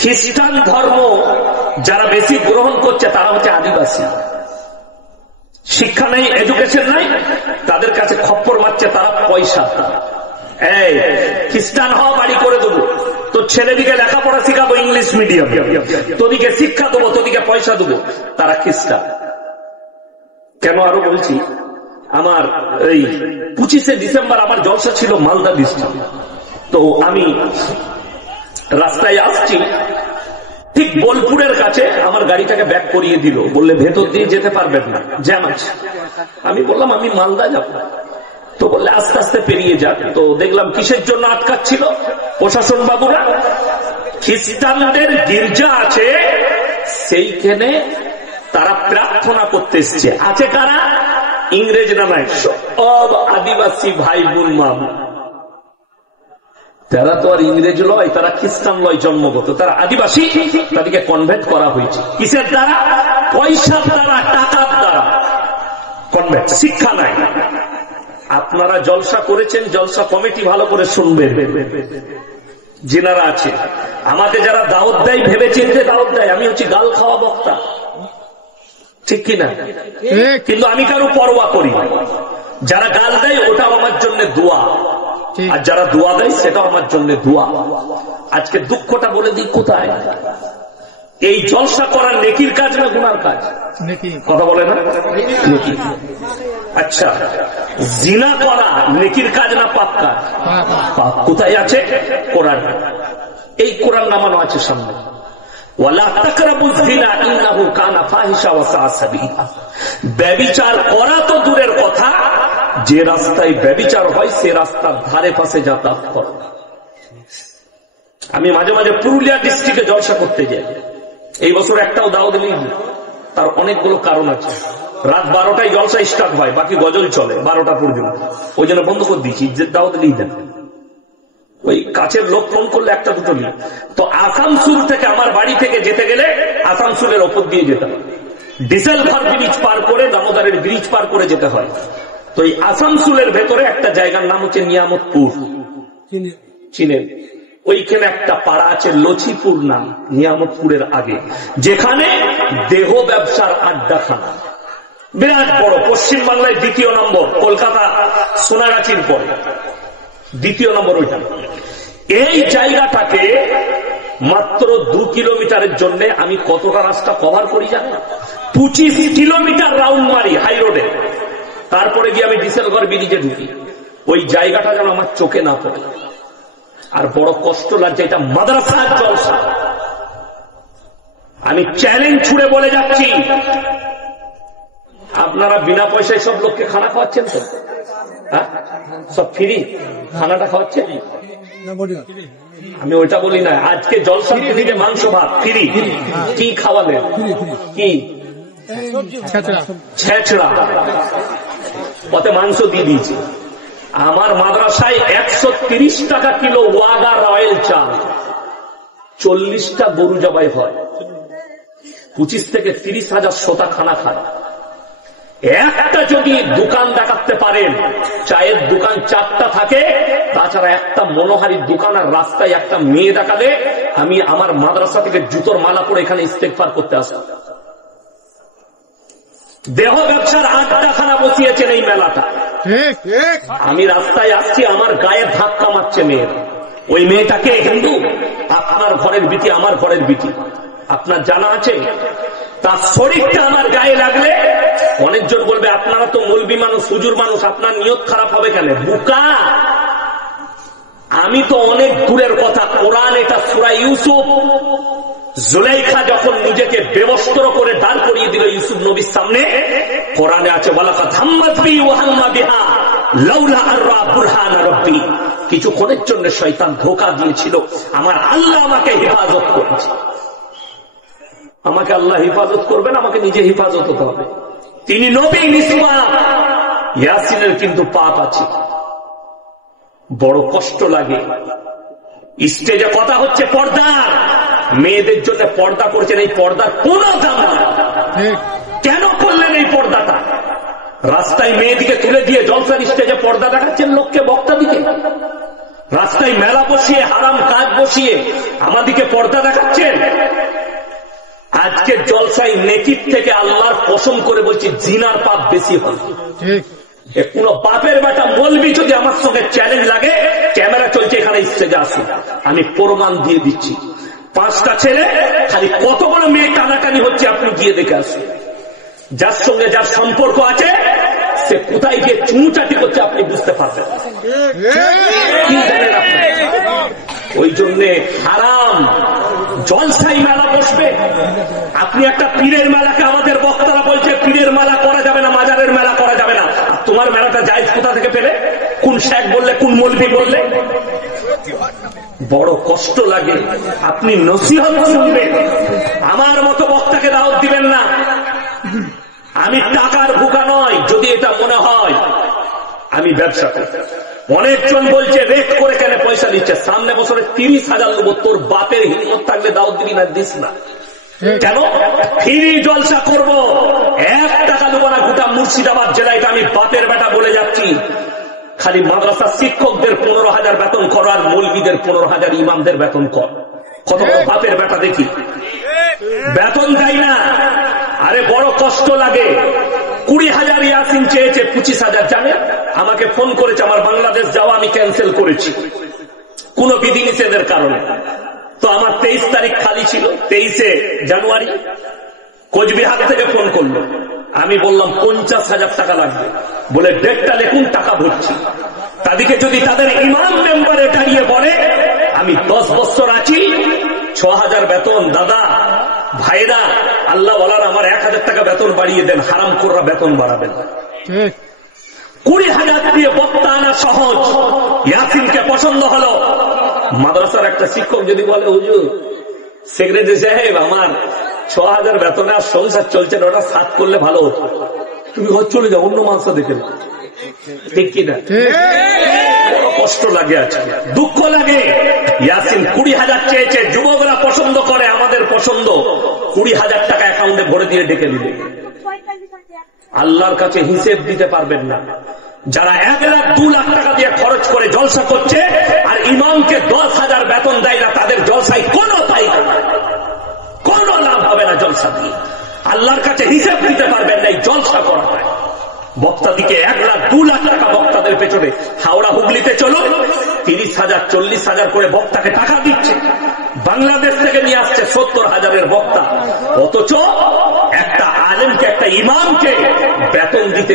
খ্রিস্টান ধর্ম যারা বেশি গ্রহণ করছে তারা হচ্ছে আদিবাসী। শিক্ষা নেই, এডুকেশন নাই, তাদের কাছে খপ্পর মারছে তারা পয়সা। এই খ্রিস্টান হওয়া বাড়ি করে দেবো, তোর ছেলেদিকে লেখাপড়া শিখাবো ইংলিশ মিডিয়াম, তোদিকে শিক্ষা দেবো, তোদিকে পয়সা দেবো, তারা খ্রিস্টান। কেন আরো বলছি, আমার এই 25শে ডিসেম্বর আমার জলসা ছিল মালদা ডিস্ট্রিক্ট। তো আমি রাস্তায় আসছি, ঠিক বোলপুরের কাছে আমার গাড়িটাকে ব্যাক করিয়ে দিল, বললে ভেতর দিয়ে যেতে পারবেন না, জ্যাম আছে। আমি বললাম আমি মালদা যাব। তো বললে আস্তে আস্তে পেরিয়ে যাক। তো দেখলাম কিসের জন্য আটকাচ্ছিল প্রশাসন বাবুরা, খ্রিস্টানদের গির্জা আছে সেইখানে তারা প্রার্থনা করতে এসছে। আছে কারা? ইংরেজরা নয়, সব আদিবাসী ভাই বোন মা। তারা তো আর ইংরেজ লয়, তারা খ্রিস্টান লয় জন্মগত, তারা আদিবাসী। তাদেরকে কনভার্ট করা হয়েছে কিসের দ্বারা? পয়সার দ্বারা, টাকার দ্বারা কনভার্ট। শিক্ষা নাই। আপনারা জলসা করেছেন, জলসা কমিটি ভালো করে শুনবেন, যেনারা আছে আমাকে যারা দাওয়াত দেয় ভেবে চিনতে দাওয়াত দেয়। আমি হচ্ছি গাল খাওয়া বক্তা, ঠিক কিনা? কিন্তু আমি কারো পরোয়া করি না। যারা গাল দেয় ওটাও আমার জন্য দোয়া, আর যারা দোয়া দেয় সেটাও আমার জন্য দোয়া। আজকে দুঃখটা বলে দিই কোথায়, এই জলসা করার নেকির কাজ না গুনার কাজ? কথা বলে না নেকি? আচ্ছা, জিনা করা নেকির কাজ না পাপ কাজ? পাপ। কোথায় আছে? কোরআন। এই কোরআন নামানো আছে সামনে, ওয়ালা তাকরাবুজ জিনা ইন্নাহু কানা ফাহিশা ওয়া সাআ সাবিলা। ব্যভিচার করা তো দূরের কথা, যে রাস্তায় ব্যভিচার হয় সে রাস্তার ধারে পাশে যাতায়াত করো। আমি মাঝে মাঝে পুরুলিয়া ডিস্ট্রিক্টে জলসা করতে যাই। এই বছর একটাও দাওয়াত নেই, তার অনেকগুলো কারণ আছে। রাত 12টায় জলসা স্টার্ট হয়, বাকি গজল চলে 12টা পর্যন্ত। ওই জন্য বন্ধ করে দিয়েছি, যে দাওয়াত নেই দেন। ওই কাছের লোক ফোন করলে একটা দুটো নেই। তো আসানসোল থেকে আমার বাড়ি থেকে যেতে গেলে আসানসোলের ওপর দিয়ে যেতে হয়, ডিসেলভার ব্রিজ পার করে, দামোদরের ব্রিজ পার করে যেতে হয়। তো এই আসানসোলের ভেতরে একটা জায়গার নাম হচ্ছে নিয়ামতপুর, চিনেন? ওইখানে একটা পাড়া আছে লছিপুর নাম, নিয়ামতপুরের আগে, যেখানে দেহ ব্যবসার আড্ডাখানা বিরাট বড়। পশ্চিমবাংলায় 2য় নম্বর, কলকাতা সোনাগাছির পরে 2য় নম্বর ওইটা। এই জায়গাটাকে মাত্র 2 কিলোমিটারের জন্য আমি কতটা রাস্তা কভার করি জানি? 25 কিলোমিটার রাউন্ড মারি হাই রোডে, তারপরে গিয়ে আমি ডিসেলগড় ব্রিজে ঢুকি। ওই জায়গাটা যেন আমার চোখে না পড়ে। আর বড় কষ্ট লাগছে, এটা মাদ্রাসার জলসা। আমি চ্যালেঞ্জ ছুড়ে বলে যাচ্ছি, আপনারা বিনা পয়সায় সব লোককে খানা খাওয়াচ্ছেন তো? হ্যাঁ, সব ফ্রি খানাটা খাওয়াচ্ছেন? আমি ওইটা বলি না। আজকে জলসা থেকে মাংস ভাত ফ্রি। কি খাওয়ালেন? কি? ছেঁচড়া, ওতে মাংস দিয়ে দিয়েছি। আমার মাদ্রাসায় 130 টাকা কিলো ওয়াগা রয়েল চাল, 40টা গরু জবাই হয়, 25 থেকে 30 হাজার শ্রোতা খানা খায়। একটা যদি দোকান দেখাতে পারেন, চায়ের দোকান 4টা থাকে, তাছাড়া একটা মনোহারীর দোকান আর রাস্তায় একটা মেয়ে দেখালে আমি আমার মাদ্রাসা থেকে জুতোর মালা পরে এখানে ইস্তেগফার করতে আসি। দেহ ব্যবসার আড্ডাখানা বসিয়েছেন এই মেলাটা। আমি রাস্তায় আসছি, আমার গায়ে ধাক্কা মারছে মেয়ে। ওই মেয়েটাকে হিন্দু, আপনার ঘরের বিটি, আমার ঘরের বিটি, আপনার জানা আছে? তার শরীরটা আমার গায়ে লাগলে অনেকজন বলবে আপনারা তো মৌলবি মানুষ, হুজুর মানুষ, আপনার নিয়ত খারাপ হবে কেন? বুকা, আমি তো অনেক দূরের কথা। কোরআন এটা সূরা ইউসুফ, জুলাইখা যখন নিজেকে বেবস্ত্র করে দাঁড় করিয়ে দিল ইউসুফ নবীর সামনে, কোরআনে আছে ওয়ালাকাদ হাম্মাত বি ওয়া হাম্মা বিহা লাউলা আররা বুরহান রাব্বি। কিছুক্ষণের জন্য শয়তান ধোঁকা দিয়েছিল, আমার আল্লাহ আমাকে হেফাজত করেছে। আমাকে আল্লাহ হেফাজত করবেন, আমাকে নিজে হেফাজত হতে হবে। তিনি নবী নিসবাত, ইয়াসিনের কিন্তু পাপ আছে। বড় কষ্ট লাগে। স্টেজে কথা হচ্ছে পর্দা, মেয়েদের জন্য পর্দা করছেন, এই পর্দার কোন দাম না। কেন করলেন এই পর্দাটা? রাস্তায় মেয়েদিকে তুলে দিয়ে জলসার স্টেজে পর্দা দেখাচ্ছেন লোককে, বক্তা দিকে। রাস্তায় মেলা বসিয়ে হারাম কাজ বসিয়ে আমাদিকে পর্দা দেখাচ্ছেন। আজকে জলসাই নেকির থেকে আল্লাহর কসম করে বলছি জিনার পাপ বেশি হবে। কোন বাপের বেটা মলবি যদি আমার সঙ্গে চ্যালেঞ্জ লাগে, ক্যামেরা চলছে এখানে স্টেজে আসুন, আমি প্রমাণ দিয়ে দিচ্ছি। 5টা ছেলে খালি কত বড় মেয়ে টানাটানি হচ্ছে আপনি গিয়ে দেখে আসুন। যার সঙ্গে যার সম্পর্ক আছে সে কোথায় গিয়ে চুমুচাটি করছে আপনি বুঝতে পারবেন। কি জানেন আপনি? ওই জন্যে হারাম জলসাই মেলা বসবে। আপনি একটা পীরের মেলাকে আমাদের বক্তারা বলছে পীরের মেলা করা যাবে না, মাজারের মেলা করা যাবে না। তোমার মেলাটা জায়েজ কোথা থেকে পেলে? কোন শেখ বললে, কোন মৌলভী বললে? বড় কষ্ট লাগে। আপনি নসিহত শুনবেন, আমার মতো বক্তাকে দাওয়াত দিবেন না। আমি টাকার ভুকা নয়, যদি এটা মনে হয় আমি ব্যবসা করি। অনেকজন বলছে রেট করে কেন পয়সা দিচ্ছে, সামনে বছরে 30,000 লোক, তোর বাপের হিম্মত থাকলে দাওয়াত দিবি না, দিস না। কেন? ফ্রি জলসা করব, 1 টাকা দেবো না। গোটা মুর্শিদাবাদ জেলায় এটা আমি বাপের বেটা বলে যাচ্ছি। খালি মাদ্রাসা শিক্ষকদের 15,000 বেতন কর, আর মৌলবীদের 15,000, ইমামদের বেতন কর। কত বড় বাপের বেটা দেখি, বেতন দেয় না। আরে বড় কষ্ট লাগে। 20,000 ইয়াসিন চেয়েছে, 25,000 জানে। আমাকে ফোন করেছে, আমার বাংলাদেশ যাওয়া আমি ক্যান্সেল করেছি কোন বিধিনিষেধের কারণে। তো আমার 23 তারিখ খালি ছিল, 23শে জানুয়ারি। কোচবিহার থেকে ফোন করলো, আমি বললাম 50,000 টাকা লাগবে। বলে ডেটটা লিখুন, টাকা ভরছি। তাদেরকে যদি তাদের ইমাম মেম্বারে দাঁড়িয়ে বলে আমি 10 বছর আছি, 6,000 বেতন। দাদা ভাইরা আল্লাহ ওয়ালার আমার 1,000 টাকা বেতন বাড়িয়ে দেন, হারাম কররা বেতন বাড়াবেন। 20,000 দিয়ে বক্তা আনা সহজ। ইয়াসিনকে পছন্দ হলো। মাদ্রাসার একটা শিক্ষক যদি বলে হুজুর সেক্রেটারি সাহেব আমার 6,000 বেতনে আর সংসার চলছে না, ওটা 7 করলে ভালো হতো, তুমি ঘর চলে যাও, অন্য মাংস দেখে নাও। ঠিক কিনা? কষ্ট লাগে, আছে দুঃখ লাগে। ইয়াসিন 20,000 চেয়েছে, যুবকরা পছন্দ করে, আমাদের পছন্দ। 20,000 টাকা অ্যাকাউন্টে ভরে দিয়ে ডেকে দিবে। আল্লাহর কাছে হিসেব দিতে পারবেন না। যারা 1 লাখ 2 লাখ টাকা দিয়ে খরচ করে জলসা করছে আর ইমামকে 10,000 বেতন দেয় না, তাদের জলসায় কোনো ফায়দা নেই, কোনো লাভ হবে না জলসা দিয়ে। আল্লাহর কাছে হিসেব দিতে পারবেন না। জলসা করা হয় বক্তা দিকে 1 লাখ 2 লাখ টাকা বক্তাদের পেছনে। হাওড়া হুগলিতে চলো 30,000 40,000 করে বক্তাকে টাকা দিচ্ছে। বাংলাদেশ থেকে নিয়ে আসছে 70,000-এর বক্তা, অথচ একটা আলেমকে, একটা ইমামকে বেতন দিতে